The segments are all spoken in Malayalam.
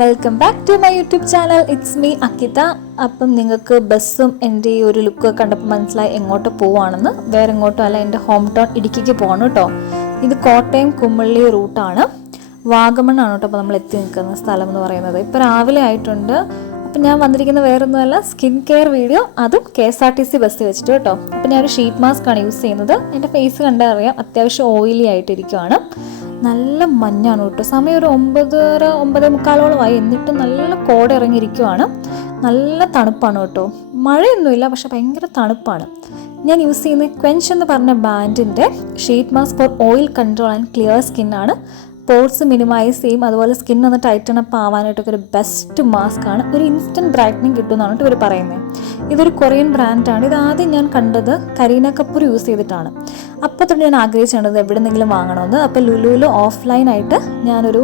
Welcome back to my YouTube channel. It's me Akkitha. അപ്പം നിങ്ങൾക്ക് ബസ്സും എൻ്റെ ഈ ഒരു ലുക്ക് കണ്ടപ്പോൾ മനസ്സിലായി എങ്ങോട്ട് പോവുകയാണെന്ന്. വേറെ എങ്ങോട്ടും അല്ല, എൻ്റെ ഹോം ടൗൺ ഇടുക്കിക്ക് പോകണം കേട്ടോ. ഇത് കോട്ടയം കുമ്മള്ളി റൂട്ടാണ്. വാഗമണ്ണാണ് കേട്ടോ അപ്പോൾ നമ്മൾ എത്തി നിൽക്കുന്ന സ്ഥലം എന്ന് പറയുന്നത്. ഇപ്പോൾ രാവിലെ ആയിട്ടുണ്ട്. അപ്പം ഞാൻ വന്നിരിക്കുന്ന വേറൊന്നുമല്ല, സ്കിൻ കെയർ വീഡിയോ, അതും KSRTC ബസ് വെച്ചിട്ട് കേട്ടോ. അപ്പം ഞാനൊരു ഷീറ്റ് മാസ്ക് ആണ് യൂസ് ചെയ്യുന്നത്. എൻ്റെ ഫേസ് കണ്ടാൽ അറിയാം, അത്യാവശ്യം ഓയിലി ആയിട്ടിരിക്കുകയാണ്. നല്ല മഞ്ഞാണ് കേട്ടോ. സമയം ഒരു 9:45 എന്നിട്ട് നല്ല കോട ഇറങ്ങിയിരിക്കുവാണ്. നല്ല തണുപ്പാണ് കേട്ടോ. മഴയൊന്നുമില്ല, പക്ഷെ ഭയങ്കര തണുപ്പാണ്. ഞാൻ യൂസ് ചെയ്യുന്ന ക്വെൻച്ച് എന്ന് പറഞ്ഞ ബ്രാൻഡിൻ്റെ sheet mask for oil control and clear സ്കിന്നാണ്. പോർട്സ് മിനിമൈസ് ചെയ്യും, അതുപോലെ സ്കിൻ ഒന്ന് ടൈറ്റൺ അപ്പ് ആവാനായിട്ടൊക്കെ ഒരു ബെസ്റ്റ് മാസ്ക് ആണ്. ഒരു ഇൻസ്റ്റൻറ്റ് ബ്രൈറ്റനിങ് കിട്ടുമെന്നാണ് ഇവർ പറയുന്നത്. ഇതൊരു കൊറിയൻ ബ്രാൻഡാണ്. ഇത് ആദ്യം ഞാൻ കണ്ടത് കരീന കപൂർ യൂസ് ചെയ്തിട്ടാണ്. അപ്പോൾ തൊട്ട് ഞാൻ ആഗ്രഹിച്ചിട്ടുണ്ട് എവിടെന്നെങ്കിലും വാങ്ങണമെന്ന്. അപ്പോൾ ലുലുവിൽ ഓഫ്ലൈനായിട്ട് ഞാനൊരു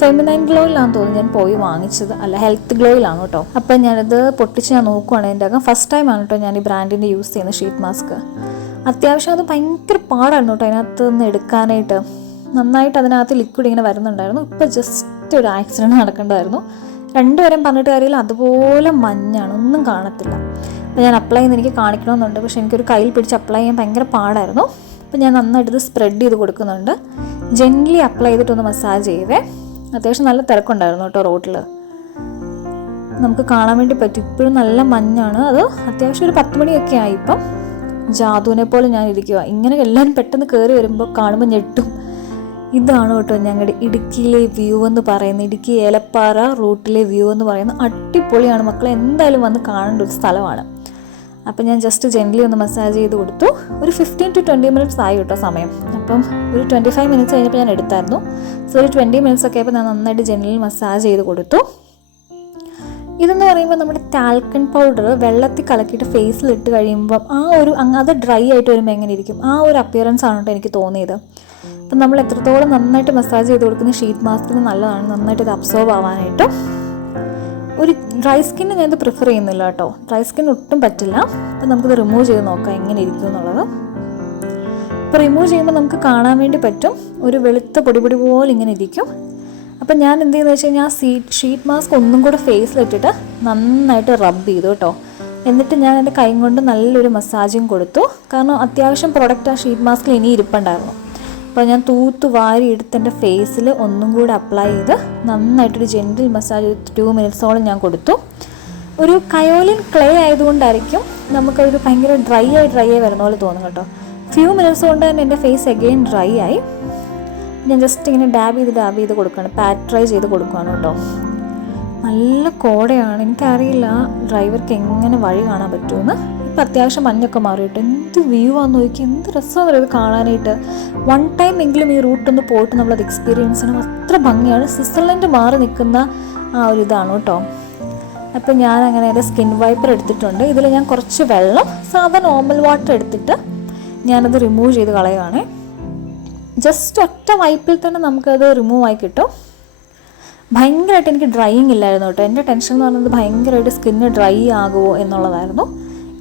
ഫെമിനൈൻ ഗ്ലോയിലാണെന്ന് തോന്നുന്നു ഞാൻ പോയി വാങ്ങിച്ചത്, അല്ല ഹെൽത്ത് ഗ്ലോയിലാണ് കേട്ടോ. അപ്പം ഞാനിത് പൊട്ടിച്ച് ഞാൻ നോക്കുവാണ്. എൻ്റെ അകം ഫസ്റ്റ് ടൈമാണ് കേട്ടോ ഞാൻ ഈ ബ്രാൻഡിൻ്റെ യൂസ് ചെയ്യുന്ന ഷീറ്റ് മാസ്ക്. അത്യാവശ്യം അത് ഭയങ്കര പാടാണ് കേട്ടോ അതിനകത്ത് നിന്ന് എടുക്കാനായിട്ട്. നന്നായിട്ട് അതിനകത്ത് ലിക്വിഡ് ഇങ്ങനെ വരുന്നുണ്ടായിരുന്നു. ഇപ്പോൾ ജസ്റ്റ് ഒരു ആക്സിഡൻറ്റ് നടക്കേണ്ടതായിരുന്നു. രണ്ടുപേരും പറഞ്ഞിട്ട് കാര്യമില്ല, അതുപോലെ മഞ്ഞാണ്, ഒന്നും കാണത്തില്ല. അപ്പോൾ ഞാൻ അപ്ലൈ ചെയ്യുന്ന എനിക്ക് കാണിക്കണമെന്നുണ്ട്, പക്ഷേ എനിക്കൊരു കയ്യിൽ പിടിച്ച് അപ്ലൈ ചെയ്യാൻ ഭയങ്കര പാടായിരുന്നു. അപ്പോൾ ഞാൻ നന്നായിട്ട് ഇത് സ്പ്രെഡ് ചെയ്ത് കൊടുക്കുന്നുണ്ട്. ജെന്റ്ലി അപ്ലൈ ചെയ്തിട്ടൊന്ന് മസാജ് ചെയ്തേ. അത്യാവശ്യം നല്ല തിരക്കുണ്ടായിരുന്നു കേട്ടോ റോഡിൽ, നമുക്ക് കാണാൻ വേണ്ടി പറ്റും. ഇപ്പോഴും നല്ല മഞ്ഞാണ്. അത് അത്യാവശ്യം ഒരു 10 മണിയൊക്കെ ആയി. ഇപ്പം ജാതുവിനെ പോലെ ഞാൻ ഇരിക്കുക. ഇങ്ങനെ എല്ലാവരും പെട്ടെന്ന് കയറി വരുമ്പോൾ കാണുമ്പോൾ ഞെട്ടും. ഇതാണ് കേട്ടോ ഞങ്ങളുടെ ഇടുക്കിയിലെ വ്യൂ എന്ന് പറയുന്നത്. ഇടുക്കി ഏലപ്പാറ റൂട്ടിലെ വ്യൂ എന്ന് പറയുന്നത് അടിപൊളിയാണ് മക്കളെ. എന്തായാലും വന്ന് കാണേണ്ട ഒരു സ്ഥലമാണ്. അപ്പം ഞാൻ ജസ്റ്റ് ജെന്റ്ലി ഒന്ന് മസാജ് ചെയ്ത് കൊടുത്തു. ഒരു 15 to 20 മിനിറ്റ്സ് ആയി കേട്ടോ സമയം. അപ്പം ഒരു 25 മിനിറ്റ്സ് കഴിഞ്ഞപ്പോൾ ഞാൻ എടുത്തായിരുന്നു. സോ ഒരു 20 മിനിറ്റ്സ് ഒക്കെ ആയപ്പോൾ ഞാൻ നന്നായിട്ട് ജെന്റ്ലി മസാജ് ചെയ്ത് കൊടുത്തു. ഇതെന്ന് പറയുമ്പോൾ നമ്മുടെ ടാൽക്കൺ പൗഡർ വെള്ളത്തിൽ കലക്കിയിട്ട് ഫേസിലിട്ട് കഴിയുമ്പം അത് ഡ്രൈ ആയിട്ട് വരുമ്പോൾ എങ്ങനെ ഇരിക്കും, ആ ഒരു അപ്പിയറൻസ് ആണ് കേട്ടോ എനിക്ക് തോന്നിയത്. അപ്പം നമ്മൾ എത്രത്തോളം നന്നായിട്ട് മസാജ് ചെയ്ത് കൊടുക്കുന്ന ഷീറ്റ് മാസ്കിന് നല്ലതാണ്, നന്നായിട്ട് ഇത് അബ്സോർബ് ആവാനായിട്ട്. ഒരു ഡ്രൈ സ്കിന്ന് ഞാനിത് പ്രിഫർ ചെയ്യുന്നില്ല കേട്ടോ. ഡ്രൈ സ്കിൻ ഒട്ടും പറ്റില്ല. അപ്പം നമുക്കിത് റിമൂവ് ചെയ്ത് നോക്കാം എങ്ങനെ ഇരിക്കും എന്നുള്ളത്. അപ്പോൾ റിമൂവ് ചെയ്യുമ്പോൾ നമുക്ക് കാണാൻ വേണ്ടി പറ്റും, ഒരു വെളുത്ത പൊടി പോലെ ഇങ്ങനെ ഇരിക്കും. അപ്പം ഞാൻ എന്ത് ചെയ്യുന്നത് വെച്ച് കഴിഞ്ഞാൽ ഷീറ്റ് മാസ്ക് ഒന്നും കൂടെ ഫേസിലിട്ടിട്ട് നന്നായിട്ട് റബ്ബ് ചെയ്തു കേട്ടോ. എന്നിട്ട് ഞാൻ എൻ്റെ കൈ കൊണ്ട് നല്ലൊരു മസാജിങ് കൊടുത്തു. കാരണം അത്യാവശ്യം പ്രൊഡക്റ്റ് ആ ഷീറ്റ് മാസ്കിൽ ഇനി ഇരിപ്പുണ്ടായിരുന്നു. അപ്പോൾ ഞാൻ വാരി എടുത്ത് എൻ്റെ ഫേസിൽ ഒന്നും കൂടെ അപ്ലൈ ചെയ്ത് നന്നായിട്ടൊരു ജെൻറ്റിൽ മസാജ് 2 മിനിറ്റ്സോളം ഞാൻ കൊടുത്തു. ഒരു കയോലിൻ ക്ലേ ആയതുകൊണ്ടായിരിക്കും നമുക്കതൊരു ഭയങ്കര ഡ്രൈ ആയി വരുന്ന പോലെ തോന്നും കേട്ടോ. ഫ്യൂ മിനിറ്റ്സ് കൊണ്ട് തന്നെ എൻ്റെ ഫേസ് അഗെയിൻ ഡ്രൈ ആയി. ഞാൻ ജസ്റ്റ് ഇങ്ങനെ ഡാബ് ചെയ്ത് കൊടുക്കുകയാണ്, പാട്രൈ ചെയ്ത് കൊടുക്കുകയാണ് കേട്ടോ. നല്ല കോടയാണ്. എനിക്കറിയില്ല ഡ്രൈവർക്ക് എങ്ങനെ വഴി കാണാൻ പറ്റുമെന്ന്. ഇപ്പം അത്യാവശ്യം മഞ്ഞൊക്കെ മാറിയിട്ട് എന്ത് വ്യൂ ആണെന്ന് നോക്കി, എന്ത് രസമാണ് ഇത് കാണാനായിട്ട്. 1 ടൈം എങ്കിലും ഈ റൂട്ടൊന്ന് പോയിട്ട് നമ്മളത് എക്സ്പീരിയൻസ് ചെയ്യണം. അത്ര ഭംഗിയാണ്. സ്വിറ്റ്സർലൻഡ് മാറി നിൽക്കുന്ന ആ ഒരു ഇതാണ് കേട്ടോ. അപ്പം ഞാൻ അങ്ങനെ എൻ്റെ സ്കിൻ വൈപ്പർ എടുത്തിട്ടുണ്ട്. ഇതിൽ ഞാൻ കുറച്ച് വെള്ളം, സാധാ നോർമൽ വാട്ടർ എടുത്തിട്ട് ഞാനത് റിമൂവ് ചെയ്ത് കളയുകയാണ്. ജസ്റ്റ് ഒറ്റ വൈപ്പിൽ തന്നെ നമുക്കത് റിമൂവ് ആയി കിട്ടും. ഭയങ്കരമായിട്ട് എനിക്ക് ഡ്രൈയിങ് ഇല്ലായിരുന്നു കേട്ടോ. എൻ്റെ ടെൻഷൻ എന്ന് പറയുന്നത് ഭയങ്കരമായിട്ട് സ്കിന്ന് ഡ്രൈ ആകുമോ എന്നുള്ളതായിരുന്നു.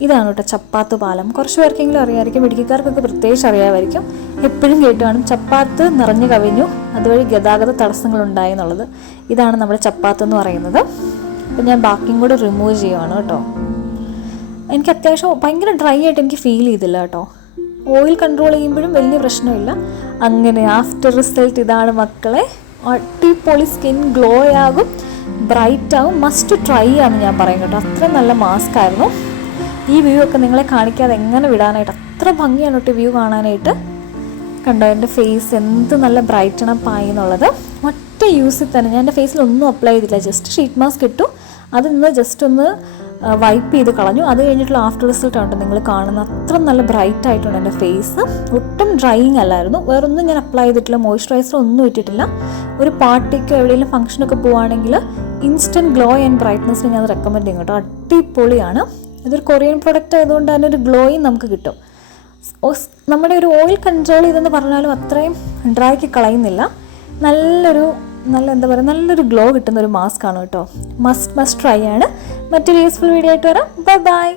ഇതാണ് കേട്ടോ ചപ്പാത്ത് പാലം. കുറച്ച് പേർക്കെങ്കിലും അറിയാമായിരിക്കും, ഇടുക്കിക്കാർക്കൊക്കെ പ്രത്യേകിച്ച് അറിയാമായിരിക്കും. എപ്പോഴും കേട്ട് കാണും ചപ്പാത്ത് നിറഞ്ഞു കവിഞ്ഞു, അതുവഴി ഗതാഗത തടസ്സങ്ങളുണ്ടായി എന്നുള്ളത്. ഇതാണ് നമ്മുടെ ചപ്പാത്ത് എന്ന് പറയുന്നത്. അപ്പം ഞാൻ ബാക്കിയും കൂടെ റിമൂവ് ചെയ്യുവാണ് കേട്ടോ. എനിക്ക് അത്യാവശ്യം ഭയങ്കര ഡ്രൈ ആയിട്ട് എനിക്ക് ഫീൽ ചെയ്തില്ല കേട്ടോ. ഓയിൽ കൺട്രോൾ ചെയ്യുമ്പോഴും വലിയ പ്രശ്നമില്ല. അങ്ങനെ ആഫ്റ്റർ റിസൾട്ട് ഇതാണ് മക്കളെ. അടിപൊളി സ്കിൻ ഗ്ലോ ആകും, ബ്രൈറ്റ് ആകും. മസ്റ്റ് ട്രൈ ആണെന്ന് ഞാൻ പറയും കേട്ടോ. അത്ര നല്ല മാസ്ക് ആയിരുന്നു. ഈ വ്യൂ ഒക്കെ നിങ്ങളെ കാണിക്കാതെ എങ്ങനെ വിടാനായിട്ട്, അത്ര ഭംഗിയാണ് കേട്ടോ വ്യൂ കാണാനായിട്ട്. കണ്ടോ എൻ്റെ ഫേസ് എന്ത് നല്ല ബ്രൈറ്റൺ അപ്പ് ആയി എന്നുള്ളത്. ഒറ്റ യൂസിൽ തന്നെ ഞാൻ എൻ്റെ ഫേസിൽ ഒന്നും അപ്ലൈ ചെയ്തില്ല. ജസ്റ്റ് ഷീറ്റ് മാസ്ക് ഇട്ടു, അതിൽ നിന്ന് ജസ്റ്റ് ഒന്ന് വൈപ്പ് ചെയ്ത് കളഞ്ഞു. അത് കഴിഞ്ഞിട്ടുള്ള ആഫ്റ്റർ റിസൾട്ടാണ് നിങ്ങൾ കാണുന്നത്. അത്ര നല്ല ബ്രൈറ്റ് ആയിട്ടുണ്ട് എൻ്റെ ഫേസ്. ഒട്ടും ഡ്രൈയിങ് അല്ലായിരുന്നു. വേറൊന്നും ഞാൻ അപ്ലൈ ചെയ്തിട്ടില്ല, മോയ്സ്ചറൈസർ ഒന്നും ഇട്ടിട്ടില്ല. ഒരു പാർട്ടിക്കോ എവിടെയെങ്കിലും ഫംഗ്ഷനൊക്കെ പോവുകയാണെങ്കിൽ ഇൻസ്റ്റൻറ്റ് ഗ്ലോ ആൻഡ് ബ്രൈറ്റ്നസ്സിന് ഞാൻ റെക്കമെൻഡ് ചെയ്യും കേട്ടോ. അടിപൊളിയാണ്. ഇതൊരു കൊറിയൻ പ്രൊഡക്റ്റ് ആയതുകൊണ്ട് തന്നെ ഒരു ഗ്ലോയും നമുക്ക് കിട്ടും. നമ്മുടെ ഒരു ഓയിൽ കൺട്രോൾ ചെയ്തെന്ന് പറഞ്ഞാലും അത്രയും ഡ്രൈക്ക് കളയുന്നില്ല. നല്ലൊരു ഗ്ലോ കിട്ടുന്ന ഒരു മാസ്ക് ആണ് കേട്ടോ. മസ്റ്റ് ട്രൈ ആണ്. മറ്റൊരു യൂസ്ഫുൾ വീഡിയോ ആയിട്ട് വരാം. ബൈ.